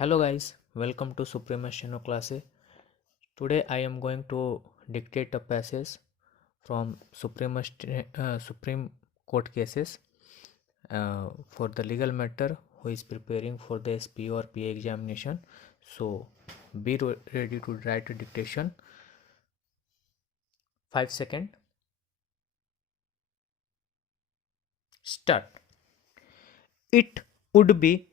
Hello guys, welcome to Suprema Sheno classes. Today I am going to dictate a passage from Supreme Court cases for the legal matter who is preparing for the SP or PA examination. So be ready to write a dictation. 5 seconds. Start. It would be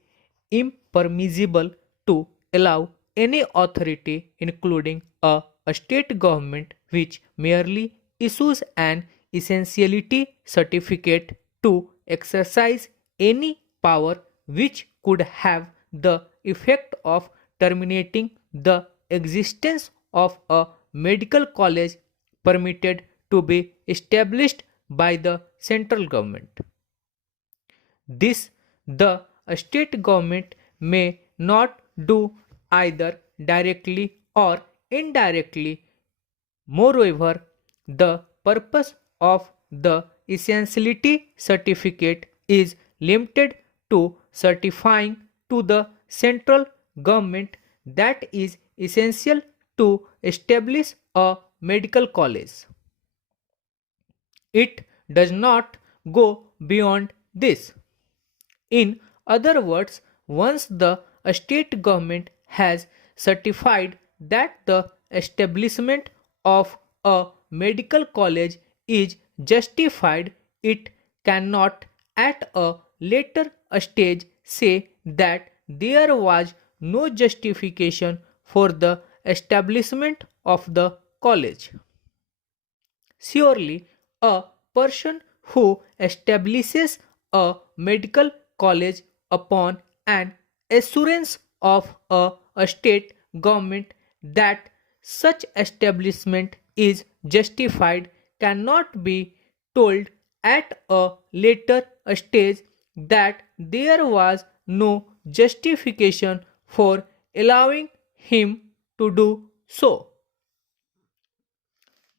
impermissible to allow any authority, including a state government, which merely issues an essentiality certificate, to exercise any power which could have the effect of terminating the existence of a medical college permitted to be established by the central government. This the state government may not do either directly or indirectly. Moreover, the purpose of the essentiality certificate is limited to certifying to the central government that is essential to establish a medical college. It does not go beyond this. In other words, once the state government has certified that the establishment of a medical college is justified, it cannot at a later stage say that there was no justification for the establishment of the college. Surely, a person who establishes a medical college upon an assurance of a state government that such establishment is justified cannot be told at a later stage that there was no justification for allowing him to do so.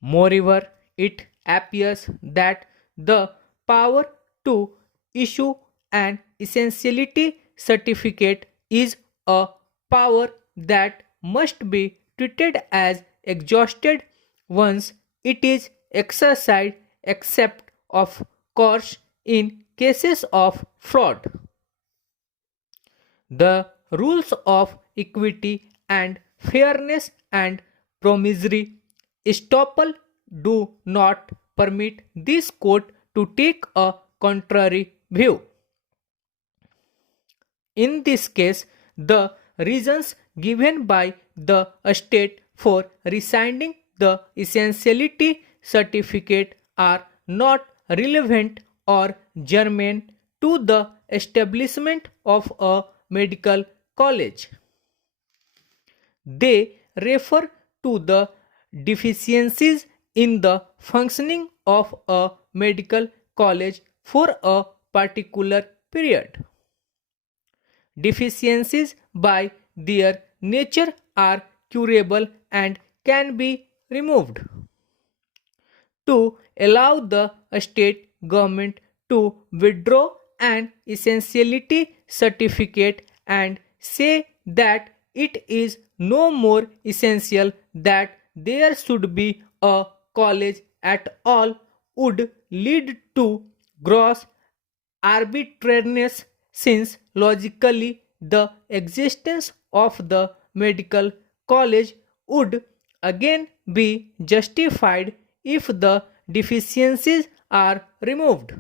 Moreover, it appears that the power to issue an essentiality certificate is a power that must be treated as exhausted once it is exercised, except, of course, in cases of fraud. The rules of equity and fairness and promissory estoppel do not permit this court to take a contrary view. In this case, the reasons given by the state for rescinding the essentiality certificate are not relevant or germane to the establishment of a medical college. They refer to the deficiencies in the functioning of a medical college for a particular period. Deficiencies by their nature are curable and can be removed. To allow the state government to withdraw an essentiality certificate and say that it is no more essential that there should be a college at all would lead to gross arbitrariness, since logically the existence of the medical college would again be justified if the deficiencies are removed.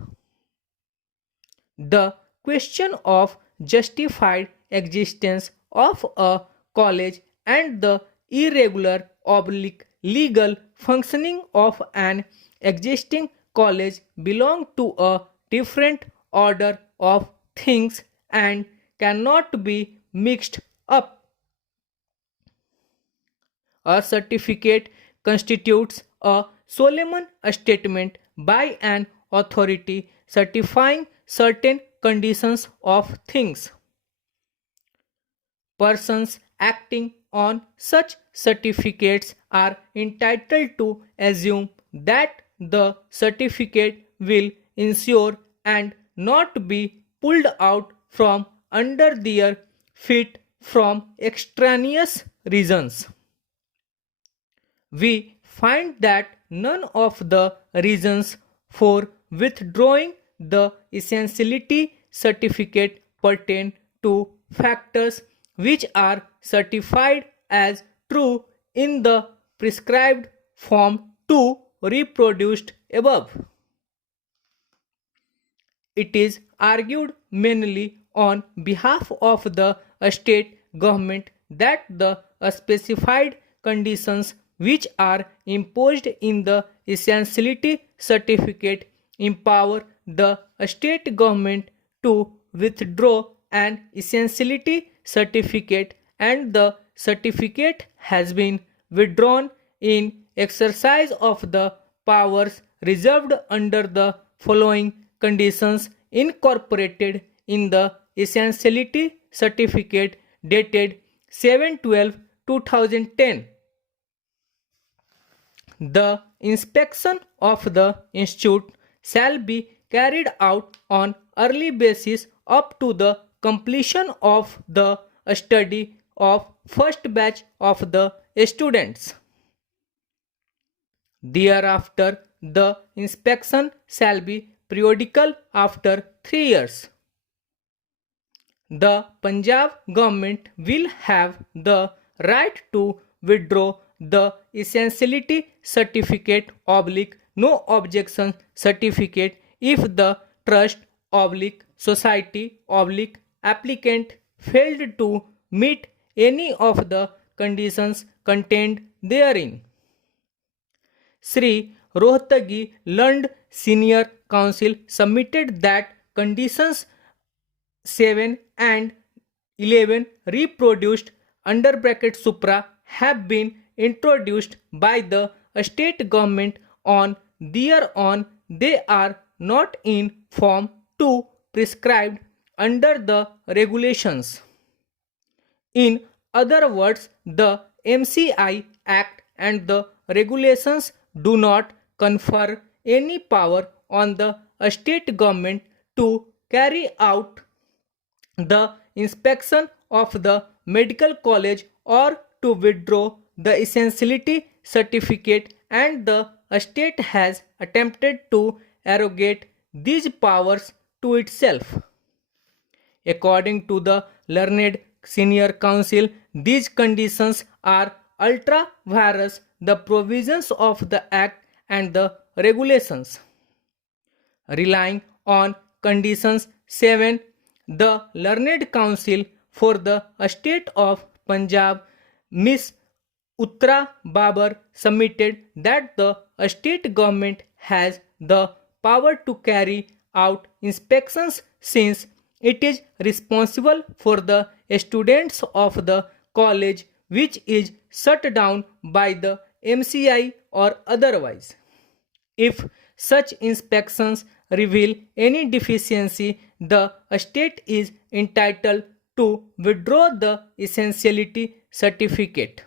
The question of justified existence of a college and the irregular oblique legal functioning of an existing college belong to a different order of things and cannot be mixed up. A certificate constitutes a solemn statement by an authority certifying certain conditions of things. Persons acting on such certificates are entitled to assume that the certificate will ensure and not be pulled out from under their feet from extraneous reasons. We find that none of the reasons for withdrawing the essentiality certificate pertain to factors which are certified as true in the prescribed form 2 reproduced above. It is argued mainly on behalf of the state government that the specified conditions which are imposed in the essentiality certificate empower the state government to withdraw an essentiality certificate, and the certificate has been withdrawn in exercise of the powers reserved under the following conditions incorporated in the essentiality certificate dated 7/12/2010. The inspection of the institute shall be carried out on early basis up to the completion of the study of first batch of the students. Thereafter, the inspection shall be periodical after 3 years. The Punjab government will have the right to withdraw the essentiality certificate / no objection certificate if the trust / society / applicant failed to meet any of the conditions contained therein. Sri Rohtagi Lund Senior Council submitted that conditions 7 and 11 reproduced under bracket supra have been introduced by the state government on their own. They are not in form 2 prescribed under the regulations. In other words, the MCI Act and the regulations do not confer any power on the state government to carry out the inspection of the medical college or to withdraw the essentiality certificate, and the state has attempted to arrogate these powers to itself. According to the learned senior council, these conditions are ultra vires the provisions of the act and the regulations. Relying on conditions 7, the learned council for the state of Punjab, Miss Uttara Babar, submitted that the state government has the power to carry out inspections since it is responsible for the students of the college which is shut down by the MCI or otherwise. If such inspections reveal any deficiency, the state is entitled to withdraw the essentiality certificate.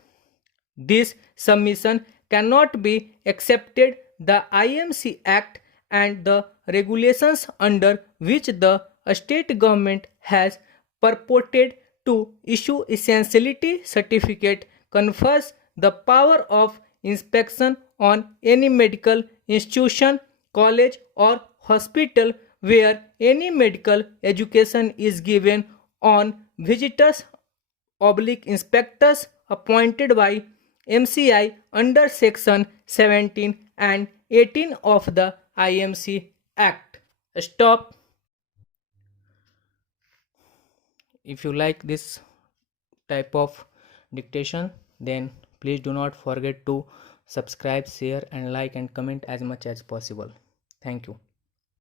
This submission cannot be accepted. The IMC Act and the regulations under which the state government has purported to issue essentiality certificate confers the power of inspection on any medical institution, college or hospital where any medical education is given on visitors / inspectors appointed by MCI under section 17 and 18 of the IMC Act. Stop. If you like this type of dictation, then please do not forget to subscribe, share and like and comment as much as possible. Thank you.